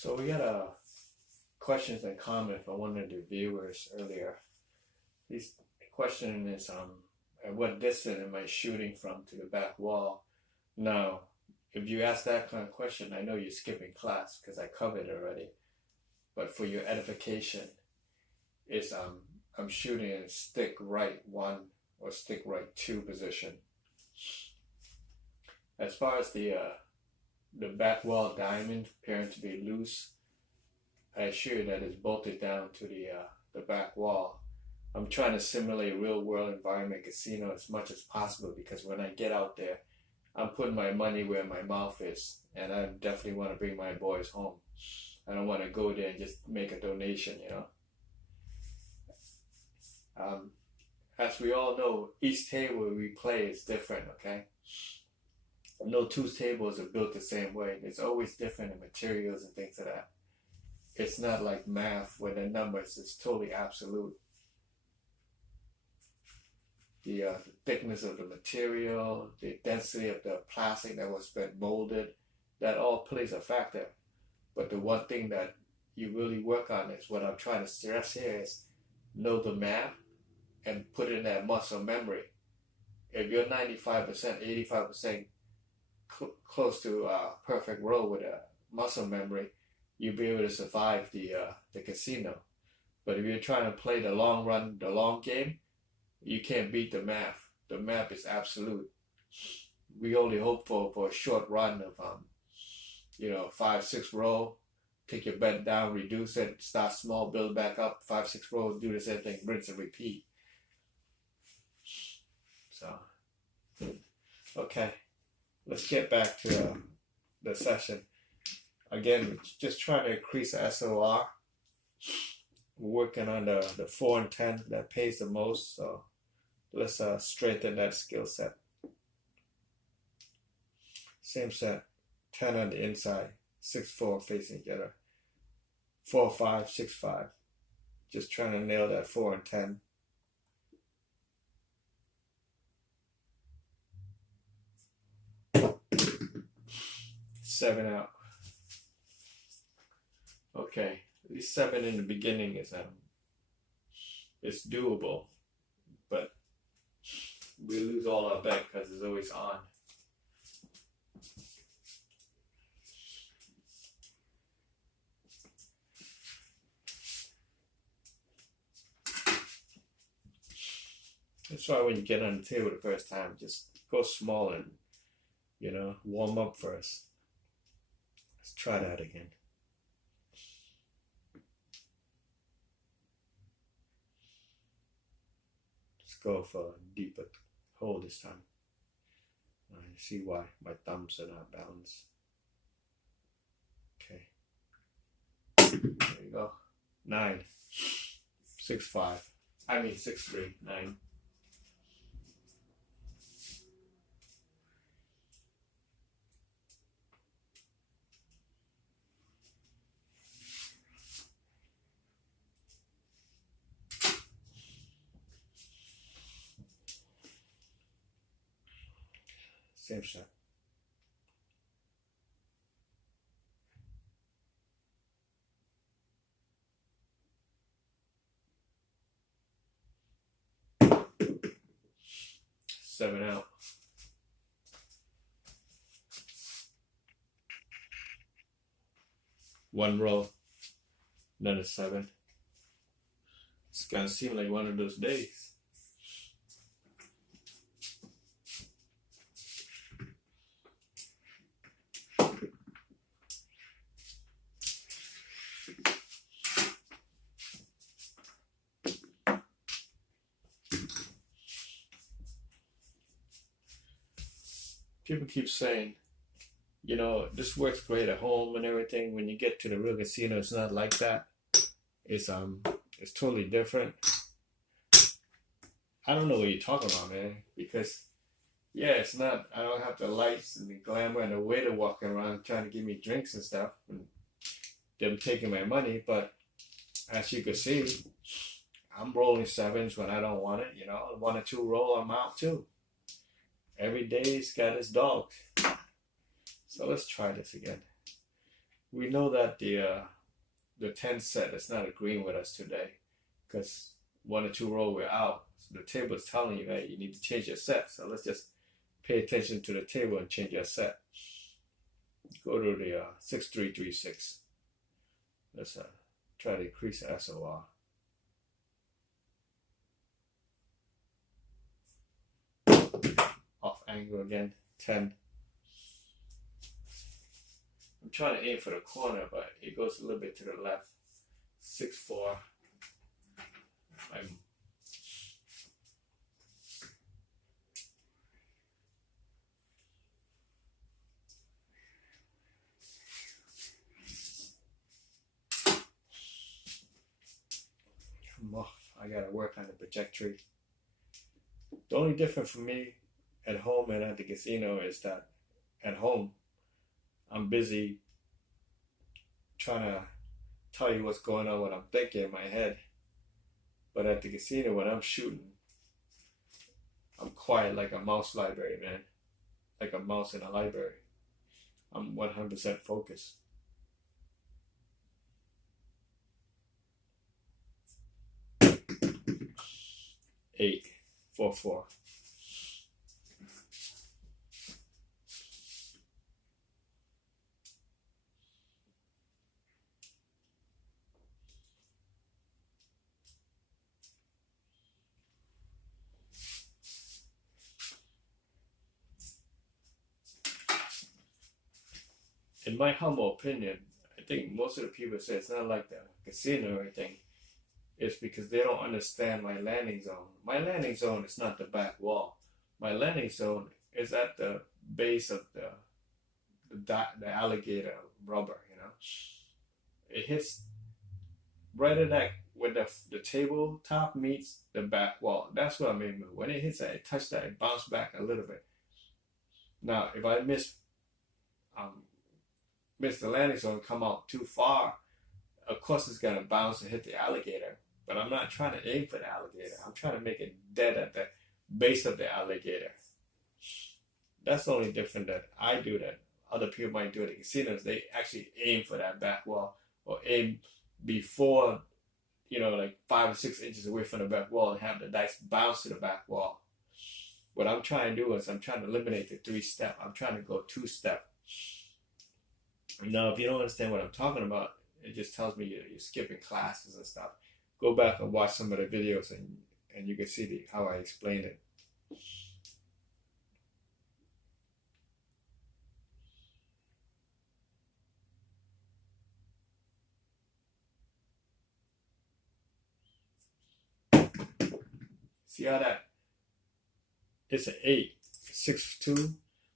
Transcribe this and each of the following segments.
So we got a questions and comment from one of the viewers earlier. This question is at what distance am I shooting from to the back wall? Now, if you ask that kind of question, I know you're skipping class because I covered it already. But for your edification, is I'm shooting in stick right one or stick right two position. As far as the back wall diamond appearing to be loose, I assure you that it's bolted down to the back wall. I'm trying to simulate real world environment casino as much as possible because when I get out there, I'm putting my money where my mouth is, and I definitely want to bring my boys home. I don't want to go there and just make a donation, you know. As we all know, each table we play is different, okay? No two tables are built the same way. It's always different in materials and things like that. It's not like math where the numbers is totally absolute. The thickness of the material, the density of the plastic that was been molded, that all plays a factor. But the one thing that you really work on is what I'm trying to stress here is know the math and put in that muscle memory. If you're 95%, 85% close to a perfect roll with a muscle memory, you'll be able to survive the casino. But if you're trying to play the long run, the long game, you can't beat the math. The math is absolute. We only hope for a short run of 5, 6 roll. Take your bet down, reduce it, start small, build back up, 5, 6 roll, do the same thing, rinse and repeat. So, okay, let's get back to the session. Again, just trying to increase the SOR. We're working on the 4 and 10 that pays the most, so let's strengthen that skill set. Same set, 10 on the inside, 6-4 facing each other, 4-5, 6-5. Just trying to nail that 4 and 10. Seven out. Okay, at least 7 in the beginning is it's doable, but we lose all our bet because it's always on. That's why when you get on the table the first time, just go small and warm up first. Let's try that again. Go for a deeper hole this time. I see why my thumbs are not balanced. Okay. There you go. 9. 6-5. 6-3. 9. Same shot. Seven out. One roll. Another 7. It's gonna seem like one of those days. People keep saying, this works great at home and everything. When you get to the real casino, it's not like that. It's totally different. I don't know what you're talking about, man. Because it's not. I don't have the lights and the glamour and the waiter walking around trying to give me drinks and stuff, and them taking my money. But as you can see, I'm rolling 7s when I don't want it. 1 or 2 roll, I'm out too. Every day's got its dogs. So let's try this again. we know that the 10 set is not agreeing with us today because one or two row we're out. So the table is telling you, hey, you need to change your set. So let's just pay attention to the table and change your set. Go to the 6336. Let's try to increase the SOR. Off angle again, 10. I'm trying to aim for the corner, but it goes a little bit to the left. 6-4. Come off. I gotta work on the trajectory. The only difference for me at home and at the casino is that at home I'm busy trying to tell you what's going on, what I'm thinking in my head. But at the casino, when I'm shooting, I'm quiet like a mouse library, man. Like a mouse in a library. I'm 100% focused. Eight, 4-4. In my humble opinion, I think most of the people say it's not like the casino or anything. It's because they don't understand my landing zone. My landing zone is not the back wall. My landing zone is at the base of the alligator rubber. You know, it hits right at that when the tabletop meets the back wall. That's what I mean. When it hits that, it touches that, it bounces back a little bit. Now, if I miss the landing zone, come out too far, of course it's gonna bounce and hit the alligator. But I'm not trying to aim for the alligator. I'm trying to make it dead at the base of the alligator. That's the only difference that I do that other people might do at the casinos. They actually aim for that back wall or aim before, like 5 or 6 inches away from the back wall and have the dice bounce to the back wall. What I'm trying to do is I'm trying to eliminate the 3-step. I'm trying to go 2-step. Now, if you don't understand what I'm talking about, it just tells me you're skipping classes and stuff. Go back and watch some of the videos and you can see how I explained it. See how that, it's an 8, 6-2,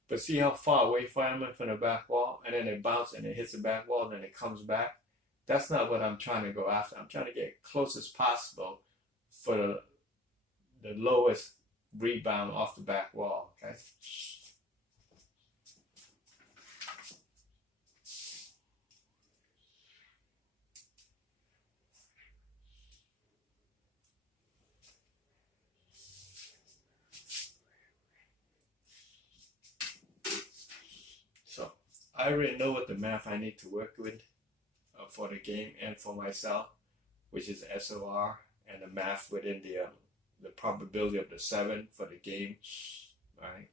but see how far away I am from the back wall, and then it bounces and it hits the back wall and then it comes back. That's not what I'm trying to go after. I'm trying to get close as possible for the lowest rebound off the back wall, okay? So I already know what the math I need to work with for the game and for myself, which is SOR and the math within the probability of the 7 for the game. All right.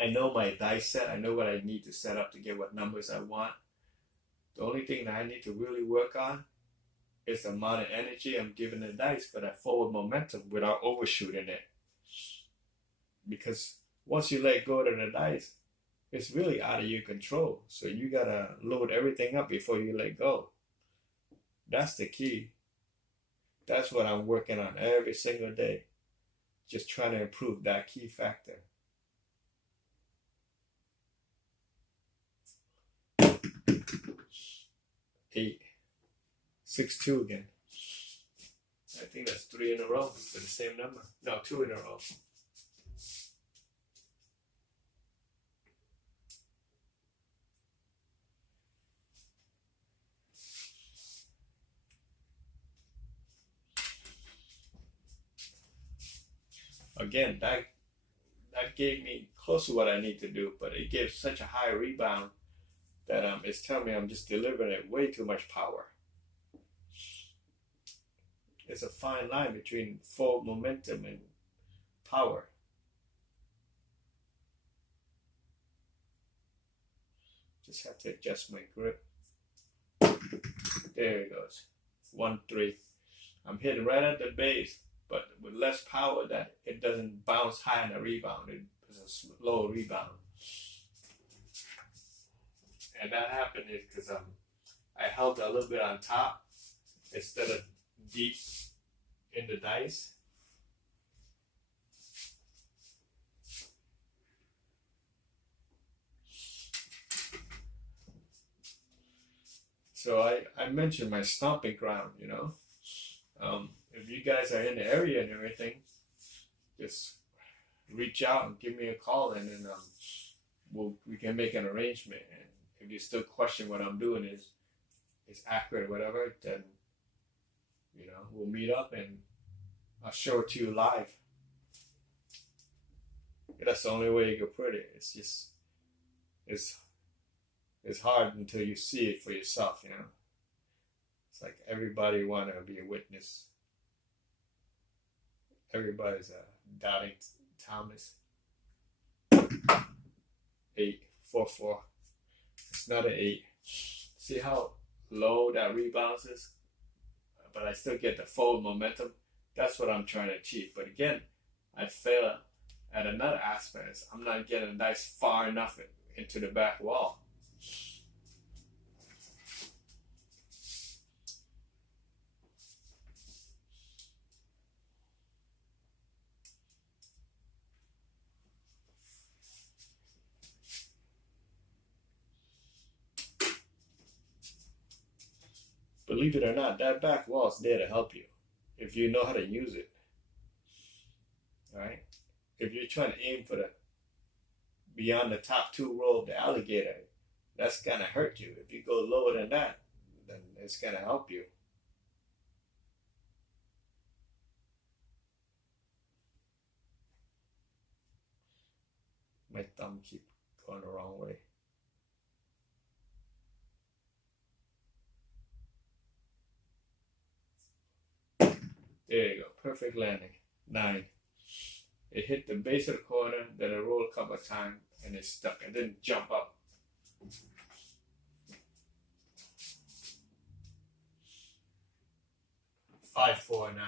I know my dice set. I know what I need to set up to get what numbers I want. The only thing that I need to really work on is the amount of energy I'm giving the dice for that forward momentum without overshooting it. Because once you let go of the dice, it's really out of your control. So you gotta load everything up before you let go. That's the key. That's what I'm working on every single day. Just trying to improve that key factor. Eight, 6-2 again. I think that's 3 in a row for the same number. No, 2 in a row. Again, that gave me close to what I need to do, but it gave such a high rebound that it's telling me I'm just delivering it way too much power. It's a fine line between full momentum and power. Just have to adjust my grip. There it goes. 1-3. I'm hitting right at the base, but with less power that it doesn't bounce high in the rebound. It's a slow rebound. And that happened because I held a little bit on top instead of deep in the dice. So I mentioned my stomping ground, you know. If you guys are in the area and everything, just reach out and give me a call, and then we can make an arrangement. And if you still question what I'm doing is accurate, or whatever, then we'll meet up and I'll show it to you live. That's the only way you can put it. It's just it's hard until you see it for yourself, you know. It's like everybody want to be a witness. Everybody's doubting Thomas. 8-4-4. It's not an 8. See how low that rebounds is? But I still get the forward momentum. That's what I'm trying to achieve. But again, I fail at another aspect. I'm not getting a dice far enough into the back wall. Believe it or not, that back wall is there to help you if you know how to use it. All right? If you're trying to aim for the beyond the top 2 row of the alligator, that's gonna hurt you. If you go lower than that, then it's gonna help you. My thumb keep going the wrong way. There you go, perfect landing. 9. It hit the base of the corner, then it rolled a couple of times, and it stuck. It didn't jump up. Five, 4, 9.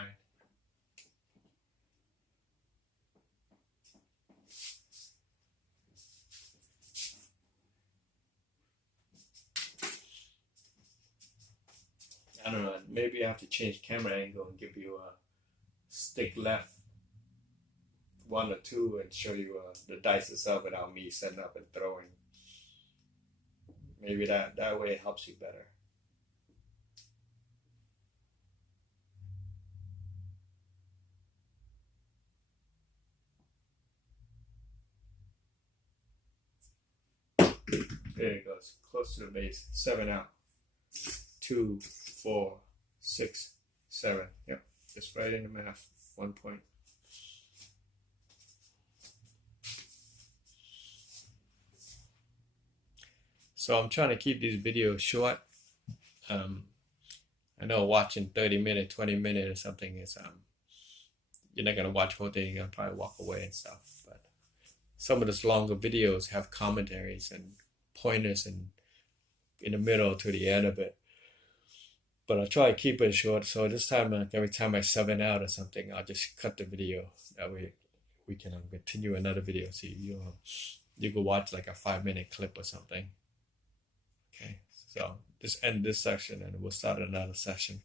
I don't know, maybe I have to change camera angle and give you a stick left 1 or 2 and show you the dice itself without me setting up and throwing. Maybe that way it helps you better. There it goes, close to the base. 7 out. 2, 4, 6, 7. Yep, just right in the math. 1 point. So I'm trying to keep these videos short. I know watching 30 minutes, 20 minutes or something is you're not gonna watch the whole thing. You're gonna probably walk away and stuff. But some of those longer videos have commentaries and pointers and in the middle to the end of it. But I'll try to keep it short. So this time, every time I 7 out or something, I'll just cut the video. That way we can continue another video. So you can watch like a 5-minute clip or something. Okay, so just end this section and we'll start another session.